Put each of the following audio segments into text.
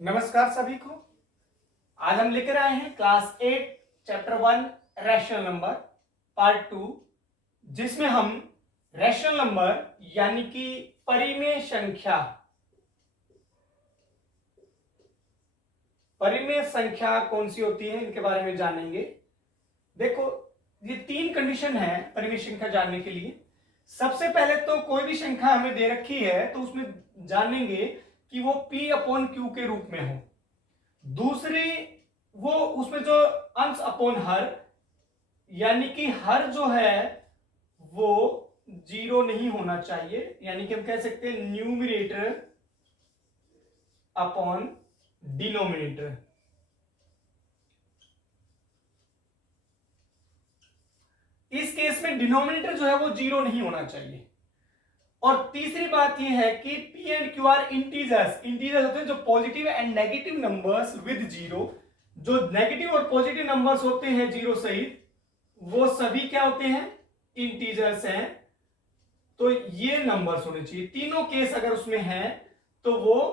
नमस्कार सभी को। आज हम लेकर आए हैं class 8 chapter 1 rational number part 2, जिसमें हम रैशनल नंबर यानी कि परिमेय संख्या कौन सी होती है इनके बारे में जानेंगे। देखो, ये 3 कंडीशन है परिमेय संख्या जानने के लिए। सबसे पहले तो कोई भी संख्या हमें दे रखी है तो उसमें जानेंगे कि वो P अपॉन Q के रूप में हो। दूसरी, वो उसमें जो अंश अपॉन हर यानी कि हर जो है वो 0 नहीं होना चाहिए, यानी कि हम कह सकते हैं न्यूमरेटर अपॉन डिनोमिनेटर। इस केस में डिनोमिनेटर जो है वो 0 नहीं होना चाहिए। और तीसरी बात यह है कि P and Q are integers होते हैं जो positive and negative numbers with 0। जो नेगेटिव और पॉजिटिव नंबर्स होते हैं 0 सहित, वो सभी क्या होते हैं? इंटीजर्स हैं। तो ये नंबर्स होने चाहिए। तीनों केस अगर उसमें है तो वो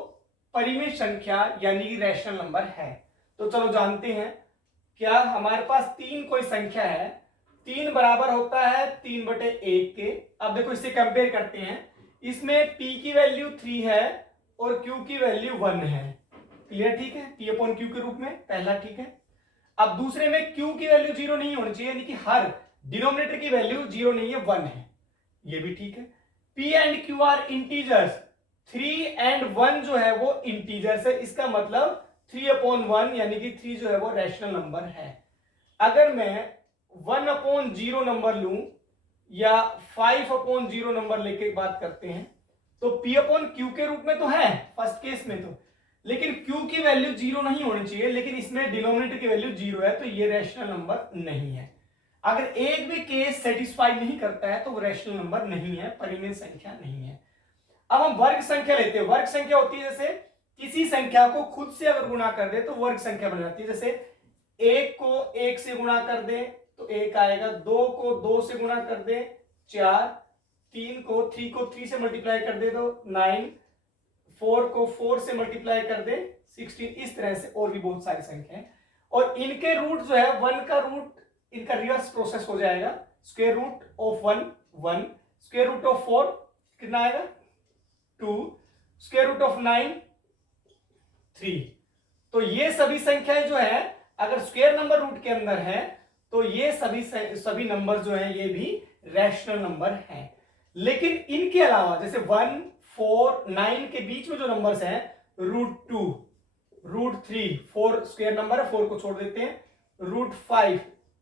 परिमेय संख्या यानी रैशनल नंबर है। तो चलो जानते हैं। क्या हमारे पास 3 कोई संख्या है, 3 बराबर होता है 3/1 के। अब देखो इससे कंपेयर करते हैं। इसमें P की वैल्यू 3 है और Q की वैल्यू 1 है। क्लियर? ठीक है, P अपॉन Q के रूप में पहला ठीक है। अब दूसरे में Q की वैल्यू 0 नहीं होनी चाहिए, यानी कि हर डिनोमिनेटर की वैल्यू 0 नहीं है, 1 है। ये भी ठीक है। P and Q are integers, 3 and 1 जो है वो इंटीजर्स है। इसका मतलब 3/1 यानी कि 3 जो है वो रैशनल नंबर है। अगर मैं 1/0 नंबर लूं या 5/0 नंबर लेके बात करते हैं तो P अपॉन Q के रूप में तो है फर्स्ट केस में तो, लेकिन Q की वैल्यू 0 नहीं होनी चाहिए, लेकिन इसमें डिनोमिनेटर की वैल्यू 0 है तो ये रैशनल नंबर नहीं है। अगर एक भी केस सेटिस्फाई नहीं करता है तो वो रैशनल नंबर नहीं है, परिमेय संख्या नहीं है। अब हम वर्ग संख्या लेते हैं। वर्ग संख्या होती है जैसे किसी संख्या को खुद से अगर गुणा कर दे तो वर्ग संख्या बन जाती है। जैसे 1 को 1 से गुणा कर दे तो 1 आएगा, 2 को 2 से गुणा कर दे 4, 3 को 3 से मल्टीप्लाई कर दे तो 9, 4 को 4 से मल्टीप्लाई कर दे 16। इस तरह से और भी बहुत सारी संख्या है। और इनके रूट जो है 1 का रूट इनका रिवर्स प्रोसेस हो जाएगा। Square root of 1 1, square root of 4 कितना आएगा 2, स्क्वायर रूट ऑफ 9 3। तो ये सभी संख्याएं जो है अगर स्क्वायर नंबर रूट के अंदर है तो ये सभी नंबर जो है ये भी रैशनल नंबर है। लेकिन इनके अलावा जैसे 1 4 9 के बीच में जो नंबर्स हैं, √2, √3, 4 स्क्वायर नंबर है 4 को छोड़ देते हैं, √5,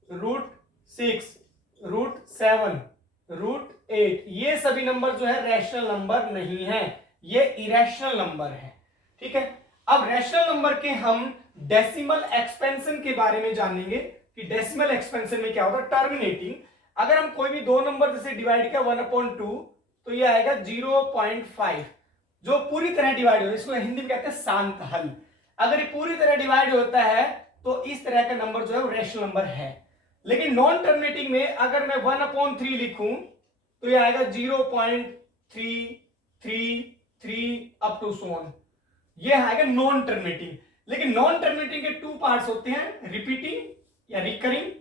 √6, √7, √8, ये सभी नंबर जो है रैशनल नंबर नहीं है, ये इरेशनल नंबर है। ठीक है। अब रैशनल नंबर के हम डेसिमल एक्सपेंशन के बारे में जानेंगे कि डेसिमल एक्सपेंशन में क्या होता है। टर्मिनेटिंग, अगर हम कोई भी दो नंबर जैसे डिवाइड किया 1/2 तो ये आएगा 0.5, जो पूरी तरह डिवाइड हो, इसको हिंदी में कहते हैं शांत हल। अगर ये पूरी तरह डिवाइड होता है तो इस तरह का नंबर जो है वो रैशनल नंबर है। लेकिन नॉन टर्मिनेटिंग में अगर मैं 1/3 लिखूं तो ये आएगा 0.333 अप टू सो ऑन, ये आएगा नॉन टर्मिनेटिंग। लेकिन नॉन टर्मिनेटिंग के 2 पार्ट्स होते हैं, रिपीटिंग या रिकरिंग,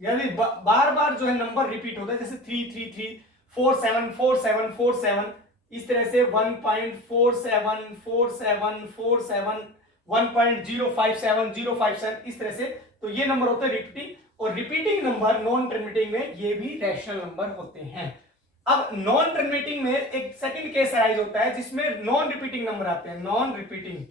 यानी बार बार जो है नंबर रिपीट होता है, जैसे 333 47 47 47, इस तरह से 1.47 47 47 1.057 057, इस तरह से। तो ये नंबर होते हैं रिपीटिंग, और रिपीटिंग नंबर नॉन टर्मिनेटिंग में ये भी रैशनल नंबर होते हैं। अब नॉन टर्मिनेटिंग में एक सेकंड केस अराइज होता है जिसमें नॉन रिपीटिंग नंबर आते हैं। नॉन रिपीटिंग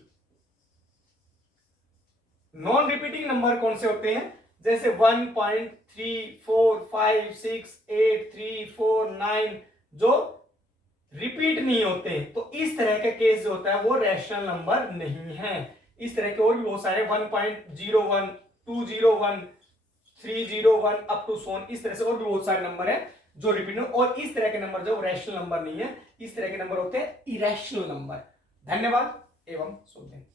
नंबर कौन से होते हैं? जैसे 1.345683349 जो रिपीट नहीं होते, तो इस तरह का केस जो होता है वो रैशनल नंबर नहीं है। इस तरह के और भी बहुत सारे 1.01 201 301 अप टू सोन, इस तरह से और भी बहुत सारे नंबर हैं जो रिपीट, और इस तरह के नंबर जो रैशनल नंबर नहीं है, इस तरह के नंबर होते हैं इरेशनल नंबर। धन्यवाद एवं शुभ दिन।